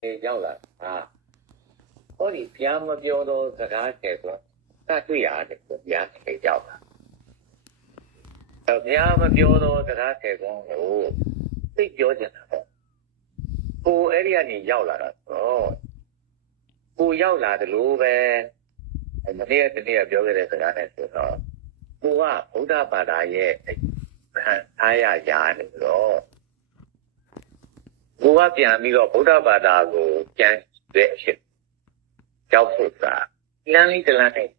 ရောက်လာဟောဒီဘုရားမပြောတော့စကားတယ်ဆိုတတ်တွေ့ရတယ်ဘုရားသိရောက်လာဘုရားမပြောတော့စကားတယ်ကောသိပြောချင်တာပေါ့ကိုအဲ့ဒီကနေရောက်လာတာတော့ကိုရောက်လာတယ်လို့ပဲမနေ့ကတနေ့ကပြောခဲ့တဲ့စကားနဲ့ဆိုတော့ကိုကဗုဒ္ဓဘာသာရဲ့အားရရာနေတော့ကိုကပြန်ပြီးတော့ဗုဒ္ဓဘာသာကိုပြန်တဲ့အဖြစ်ကြောက်ဖို့သာလမ်းလေးတလမ်းနဲ့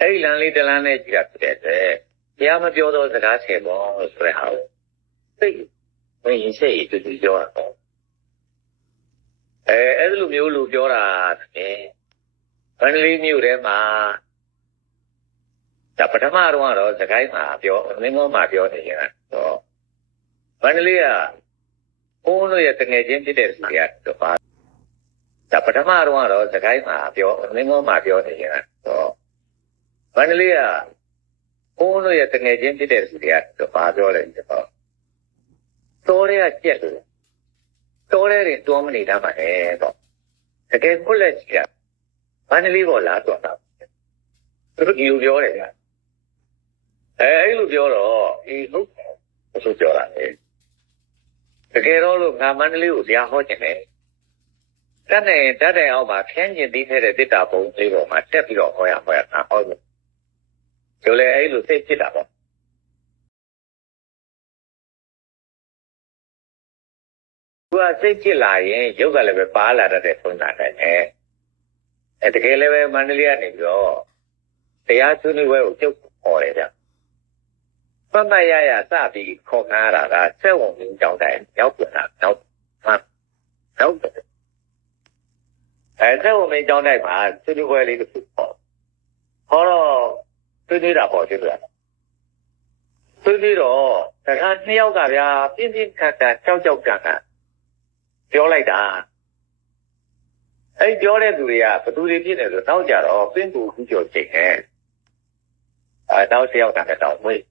အဲ့ဒီလမ်းလေးတလမ်းနဲ့ကြည့်ရတဲ့အတွက်ဘုရားမပြောတော့စကားဆယ်ပေါ့ဆိုတဲ့ဟာကိုသိမင်းစိတ်တူပြောတာပေါ့အဲ့လိုမျိုးလူပြောတာဗန္ဒလေးမြို့ထဲမှာဒါပထမတော့စကိုင်းမှာပြောမင်းကောမှာပြောနေကြတော့ဗန္ဒလေးကဘုန်းတို့ရဲ့တငယ်ချင်းဖြစ်တဲ့လူတွေကတော့ဒါပထမတော့စကိုင်းမှာပြောမင်းကောမှာပြောနေကြတော့ဗန္ဒလေးကဘုန်းတို့ရဲ့တငယ်ချင်းဖြစ်တဲ့လူတွေကတော့ပြောတယ်ဆိုတော့တော်ရဲကကြက်လို့တော်ရဲတွေတွန်းမနေတာပါလေတော့တကယ်ခုလက်ကြည့်ဗန္ဒလေးပေါ်လာတော့တာသူတို့ဒီလိုပြောတယ်ကအဲ့လိုပြောတော့ဟုတ်ဆိုပြောတာလေတကယ်တော့လို့ငါမန္တလေးကိုတရားဟောခြင်းလေတတ်တယ်အောင်ပါဖြန်းကျင်ပြီးခဲ့တဲ့တိတ္တာဘုံလေးပေါ်မှာတက်ပြီးတော့ဟောရတာဟောလို့ဆိုလေအဲ့လိုသိဖြစ်တာပေါ့သူကစိတ်ဖြစ်လာရင်ရုပ်ကလည်းပဲပါလာတတ်တဲ့ပုံစံနဲ့တကယ်လည်းပဲမန္တလေးကနေပြီးတော့တရားဆွေးနွေးပွဲကိုကျုပ်ခေါ်တယ်ဗျပတ်ပတ်ရစပြီးခေါ်ခါရတာကစက်ဝင်ကြီးကြောင်းတိုင်းရောက်ပြန်တာနောက်စက်ဝင်ကြီးကြောင်းတိုင်းမှာဆွေးနွေးပွဲလေးတစ်ခုခေါ်တော့ဆွေးနွေးတာပေါ့ကျတော့ဆွေးနွေးတော့တခါနှစ်ယောက်ကဗျာပြင်းပြင်းထန်ထန်ကြောက်ကန်ပြောလိုက်တာအဲ့ပြောတဲ့သူတွေကဘသူတွေဖြစ်နေလို့တောက်ကြတော့ပင်းကူခုကျော်ချိန်နဲ့တောက်တယောက်ကတော့မွေး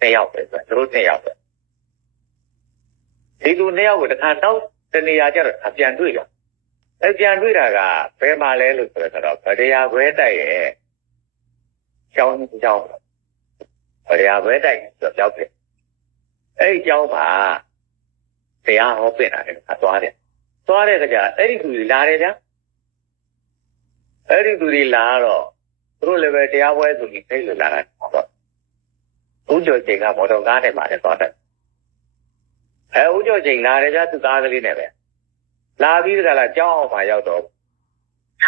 နှစ်ယောက်ပဲဆိုတော့နှစ်ယောက်ပဲဒီသူနှစ်ယောက်ကိုတခါတောက်တနေရာကျတော့ပြန်တွေ့တာအဲ့ပြန်တွေ့တာကဘယ်မှာလဲလို့ဆိုတော့ဗတရားဘဲတိုက်ရဲ့ကျောင်းဗတရားဘဲတိုက်ဆိုတော့ကြောက်တယ်အဲ့ကျောင်းမှာတရားဟောပြတာတယ်သွားတဲ့ကြအဲ့ဒီသူတွေလာတယ်ဗျာအဲ့ဒီသူတွေလာတော့သူတို့လည်းပဲတရားပွဲဆိုပြီးသိလို့လာတာပေါ့ဦးကျော်ချိန်ကမော်တော်ကားနဲ့ပါတယ်သွားတယ်ဦးကျော်ချိန်လာတယ်ဗျာသူကားကလေးနဲ့ပဲလာပြီးတကလားကြောင်းအောင်မှာရောက်တော့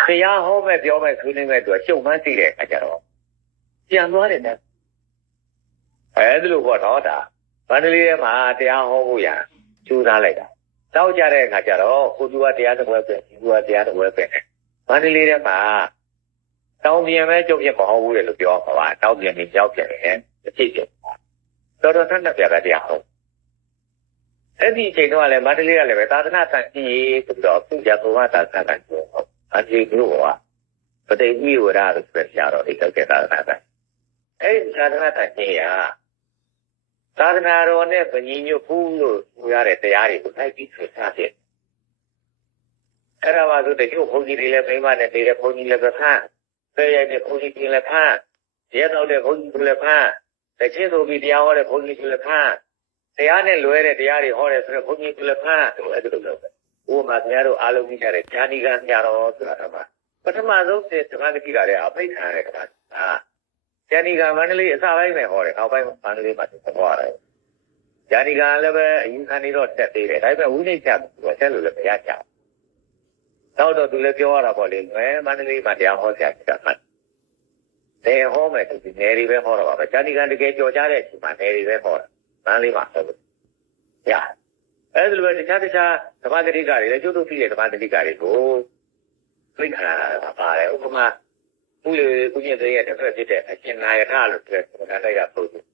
တရားဟောမဲ့ပြောမဲ့ဆွေးနွေးမဲ့သူကရှုံမှန်းသိတဲ့အခါကျတော့ပြန်သွားတယ်နဲ့အဲ့ဒီလိုပေါ့တော့ဒါဗန္ဒလေးထဲမှာတရားဟောဖို့ရကြိုးစားလိုက်တာတောက်ကြတဲ့အခါကျတော့ကိုသူကတရားတစ်ပွဲပဲဒီကတရားတစ်ပွဲပဲဗန္ဒလေးထဲမှာတောင်းပြန်ပဲကြုတ်ပြမဟုတ်ဘူးလေလို့ပြောမှာပါတောင်းပြန်ပြီးကြောက်ပြန်တယ်အဖြစ်ဖြစ်တော်ထက်ပြတရားဟောအဲ့ဒီအချိန်တော့လည်းဗန္ဒလေးကလည်းပဲသာသနာ့တန်ကြီးဆိုတော့သူ့ကြဘုရားသာသနာ့ကိုအကြည့်လို့ကပဋိဝိဝရလို့ပြောကြတော့ဒီကဲသာသနာ့တန်အဲ့ဒီသာသနာ့တန်ကြီးကသာသနာတော်နဲ့ဗညီညွတ်ဘူးလို့ပြောရတဲ့တရားတွေကိုလိုက်ပြီးဆွေးနွေးတယ်အဲ့ဒါပါဆိုတချို့ဘုန်းကြီးတွေလည်းမိမနဲ့နေတဲ့ဘုန်းကြီးလည်းပဲဖမ်းဆွေးရတဲ့ဘုန်းကြီးတွေလည်းဖမ်းရဲတော်တဲ့ဘုန်းကြီးတွေလည်းဖမ်းတချင်းဆိုပြီးတရားဟောတဲ့ဘုန်းကြီးတွေလည်းဖမ်းတရားနဲ့လွဲတဲ့တရားတွေဟောတဲ့ဆိုတော့ဘုန်းကြီးတွေလည်းဖမ်းအဲ့ဒါလိုလုပ်တယ်ဥပမာခင်ဗျားတို့အားလုံးကြီးကြတဲ့ဉာဏီကညတော်ဆိုတာကပထမဆုံးသမာဓိကြည့်တာလည်းအဖိတ်ခံရတဲ့ကတာဉာဏီကမန္တလေးအစပိုင်းပဲဟောတယ်အောက်ပိုင်းမန္တလေးမှာသဘောရတယ်ဉာဏီကလည်းပဲအရင်ခံနေတော့တက်သေးတယ်ဒါပေမဲ့ဝိနည်းချသူကဆက်လို့လည်းမရကြဘူးနောက်တော့သူလည်းပြောရတာပေါ့လေမန္တလေးမှာတရားဟောဆရာဖြစ်တာမှတယ်ဟောမယ်သူဒီနယ်တွေပဲဟောတော့ပါပဲဉာဏီကတကယ်ကြော်ကြတဲ့အချိန်မှာနယ်တွေပဲဟောတာမန္တလေးမှာဟုတ်လို့ရအဲ့ဒါလိုပဲတခြားသမာဓိကတွေလည်းကျုပ်တို့သိတဲ့သမာဓိကတွေကိုသိခါတာပါတယ်ဥပမာဦးညင်သေးရဲ့တစ်ဖက်ဖြစ်တဲ့အရှင်နာယထလို့ပြောတဲ့တိုက်ကပုဂ္ဂိုလ်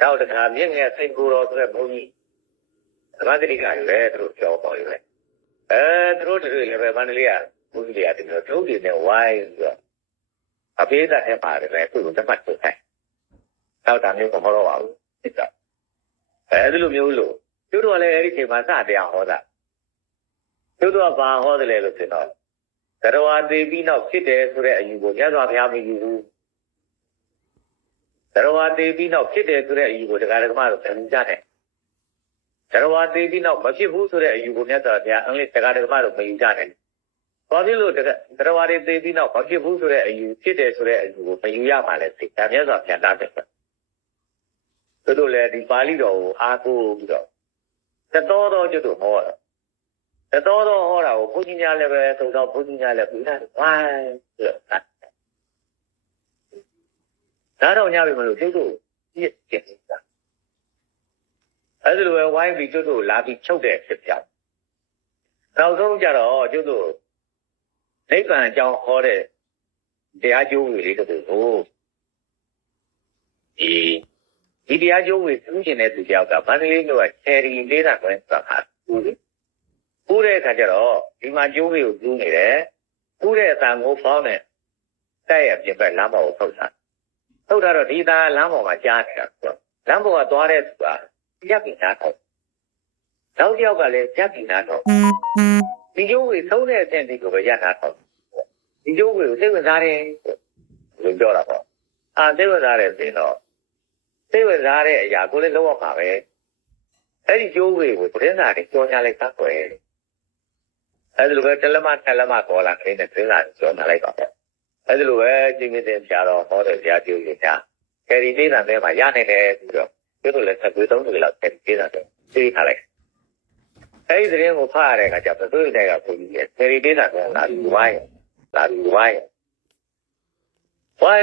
နောက်တစ်ခါမြင့်ငယ်စိတ်ကိုယ်တော်ဆိုတဲ့ဘုန်းကြီးသမာဓိကတွေလည်းသူတို့ပြောပေါ်ရွယ်သူတို့တွေလည်းပဲမန္တလေးကဘုန်းကြီးတွေကသူတို့တွေနဲ့ဝိုင်းဆိုတော့အပိဓာထဲပါတယ်လေသူ့ကိုတပတ်ထုတ်တယ်နောက်တာမျိုးကမဟုတ်တော့ပါဘူးဖြစ်တာအဲ့ဒီလိုမျိုးလို့ကျတို့ကလည်းအဲ့ဒီချိန်မှာစတရားဟောတာ သူတို့ကဘာဟောတယ်လဲလို့ဆိုတော့တရားသေးပြီးနောက်ဖြစ်တယ်ဆိုတဲ့အယူကိုမြတ်စွာဘုရားမယူဘူးတရားသေးပြီးနောက်ဖြစ်တယ်ဆိုတဲ့အယူကိုတရားဓမ္မတို့ပြန်ကြတယ်တရားသေးပြီးနောက်မဖြစ်ဘူးဆိုတဲ့အယူကိုမြတ်စွာဘုရားအင်္ဂလိပ်တရားဓမ္မတို့မယူကြနဲ့ဘာဖြစ်လို့တရားသေးပြီးနောက်မဖြစ်ဘူးဆိုတဲ့အယူဖြစ်တယ်ဆိုတဲ့အယူကိုမယူရမှာလဲသိဒါမြတ်စွာဘုရားတားတယ်သူတို့လည်းဒီပါဠိတော်ကိုအားကိုးပြီးတော့သတော်တော်ကျွတ်တို့ဟောတော့သတော်တော်ဟောတာကိုဘုန်းကြီးများလည်းပဲသုံးတော့ဘုန်းကြီးများလည်းပြီးတာဝိုင်းပြီးတော့ဒါတော့ညပြီမလို့ကျွတ်တို့ပြည့်ပြည့်နေတာအဲ့ဒါလိုပဲဝိုင်းပြီးကျွတ်တို့လာပြီးချုပ်တဲ့ဖြစ်ပြောင်းနောက်ဆုံးကြတော့ကျွတ်တို့နိဗ္ဗာန်အကြောင်းဟောတဲ့တရားကျိုးတွေလေးတို့ဒီတရားကျိုးတွေသူကျင်တဲ့သူတယောက်ကမန္တလေးမြို့ကချယ်ရီလေးတာကွယ်ဆိုတာဦးတဲ့အခါကျတော့ဒီမှာကျိုးတွေကိုကျူးနေတယ်ဦးတဲ့အတန်ကိုဖောင်းနဲ့တက်ရပြင်ပလမ်းပေါ်ကိုထုတ်တာတော့ဒီသားလမ်းပေါ်မှာကြားနေတာဆိုတော့လမ်းပေါ်ကသွားတဲ့သူကရပ်ပြီးသားတော့နောက်တစ်ယောက်ကလည်းရပ်ပြီးသားတော့ဒီကျိုးတွေသုံးတဲ့အဆင့်တွေကိုပဲရပ်တာတော့ဒီကျိုးတွေကိုသိဝင်စားတယ်လို့ပြောတာပေါ့သိဝင်စားတယ်ဆိုတော့သိဝင်စားတဲ့အရာကိုလည်းလောက်ရမှာပဲအဲ့ဒီကျိုးတွေကိုသတင်းစာတွေကြော်ညာလိုက်တာကွယ်အဲ့ဒါလိုပဲတလမကောလာခင်းတဲ့သတင်းစာတွေကြော်ညာလိုက်တော့အဲ့ဒါလိုပဲကျင်းနေတဲ့ဆရာတော်ဟောတဲ့ဆရာကျိုးတွေညာခရီးသေးတာထဲမှာရနိုင်တယ်ပြီးတော့ကျိုးတို့လည်းဆက်သွေးသုံးတွေလောက်ခရီးသေးတာတွေသိထားလိုက်အဲ့ဒီသတင်းကိုဖတ်ရတဲ့အခါကျတော့သူ့တိုက်ကပုံကြီးခရီးသေးတာကလာပြီးဝိုင်း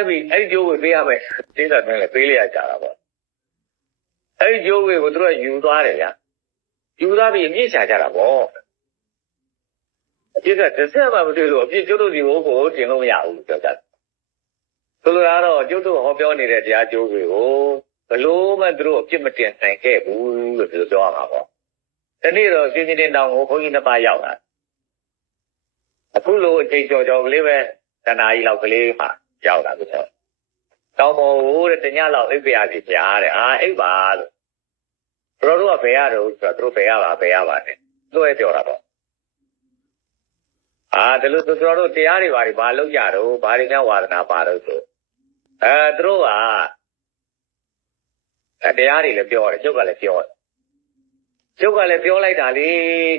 ပြီးအဲ့ဒီကျိုးကိုပေးရမယ်သေးတာနဲ့လည်းပေးလိုက်ရကြတာပေါ့အဲ့ဒီကျိုးကိုသူတို့ယူသွားတယ်ဗျာယူသွားပြီးအပြစ်ချကြတာပေါ့အပြစ်ကတစ်ဆက်မှမတွေ့လို့အပြစ်ကျုပ်တို့ဒီဘိုးကိုတင်လို့မရဘူးပြောကြတယ်ဆိုလိုတာတော့ကျုပ်တို့ဟောပြောနေတဲ့တရားကျိုးတွေကိုဘလို့မှသူတို့အပြစ်မတင်နိုင်ခဲ့ဘူးလို့ပြောရမှာပေါ့ဒီနေ့တော့စင်စင်တင်တောင်ကိုခွန်ကြီးနှစ်ပါးရောက်လာအခုလိုအချိန်ကြော်ကလေးပဲတဏှာကြီးလောက်ကလေးမှရောက်လာပြီဆိုတောင်ပေါ်ကိုတဲ့တညလောက်အိပ်ပြရစီကြားတဲ့အိပ်ပါလို့တို့ကဘယ်ရတော့ဆိုတော့တို့ဘယ်ရပါနဲ့သူ့ရဲ့ပြောတာပေါ့ဒါလို့တို့တရားတွေဘာလုပ်ကြတော့ဘာတွေများဝါဒနာပါတော့ဆိုတို့ကတရားတွေလည်းပြောတယ်ကျုပ်ကလည်းပြောတယ်ကျုပ်ကလည်းပြောလိုက်တာလေ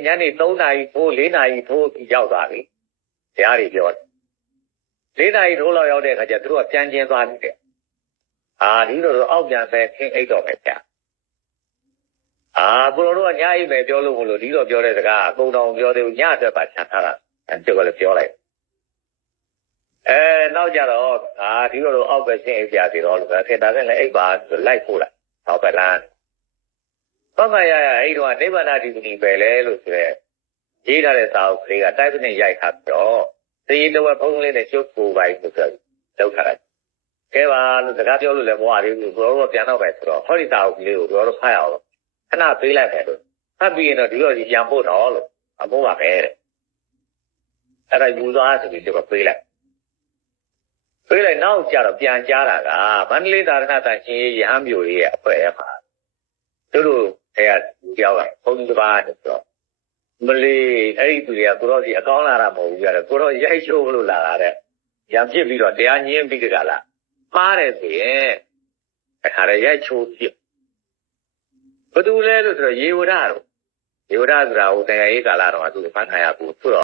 ညနေ3နာရီထိုး4နာရီထိုးပြီးရောက်သွားပြီတရားတွေပြောတယ်4နာရီထိုးလောက်ရောက်တဲ့အခါကျတို့ကပြန်ကျင်းသွားပြီတဲ့ဒီလိုတော့အောက်ပြန်ပဲခင်းအိတ်တော့ပဲဗျာကိုတို့ကညအိပ်ပဲပြောလို့မလို့ဒီတော့ပြောတဲ့စကားအကုန်တော်ပြောသေးဘူးညအတွက်ပါချန်ထားတာကျုပ်ကလည်းပြောလိုက်နောက်ကြတော့ဒီလိုအောက်ပဲခင်းအိတ်ပြသေးတော့လို့ပဲခင်တာလည်းအိတ်ပါဆိုလိုက်ပို့လိုက်ဟောပဲလားပတ်မရအဲ့တော့နိဗ္ဗာန်ဒီဂုဏီပဲလေလို့ဆိုရဲရေးထားတဲ့စာအုပ်ကလေးကတိုက်ပနဲ့ရိုက်ထားပြီးတော့သေရတော့ဖုံးလေးနဲ့ကျုပ်ကိုပိုင်ဆိုတော့လောက်ထားတယ်ကဲပါလို့စကားပြောလို့လည်းမဝသေးဘူးတို့တော့ပြန်တော့ပဲဆိုတော့ဟောဒီစာအုပ်ကလေးကိုတို့ဖတ်ရအောင်ခဏပေးလိုက်တယ်လို့ဖတ်ပြီးရင်တော့ဒီလိုကြီးပြန်ပို့တော့လို့အမိုးပါပဲတဲ့အဲ့ဒါယူသွားဆိုပြီးတော့ပေးလိုက်နောက်ကြတော့ပြန်ကြားတာကမန္တလေးသာသနာ့တန်ရှင်ရဟန်းမျိုးရဲ့အဖွဲ့အမှာတို့အဲ့ကြောက်ကဘုန်းကြီးတစ်ပါးဆိုတော့မလေးအဲ့ဒီသူတွေကကိုတော့ဒီအကောင်းလာတာမဟုတ်ဘူးကြတယ်ကိုတော့ရိုက်ချိုးလို့လာတာတဲ့ရံဖြစ်ပြီးတော့တရားညင်းပြီးကြလားမှားတယ်ဆိုရင်အခါရရိုက်ချိုးပြဘယ်သူလဲလို့ဆိုတော့ရေဝဒဆိုတာဟိုတရားရေးကာလတော့သူဖတ်ခံရဘူးဆိုတော့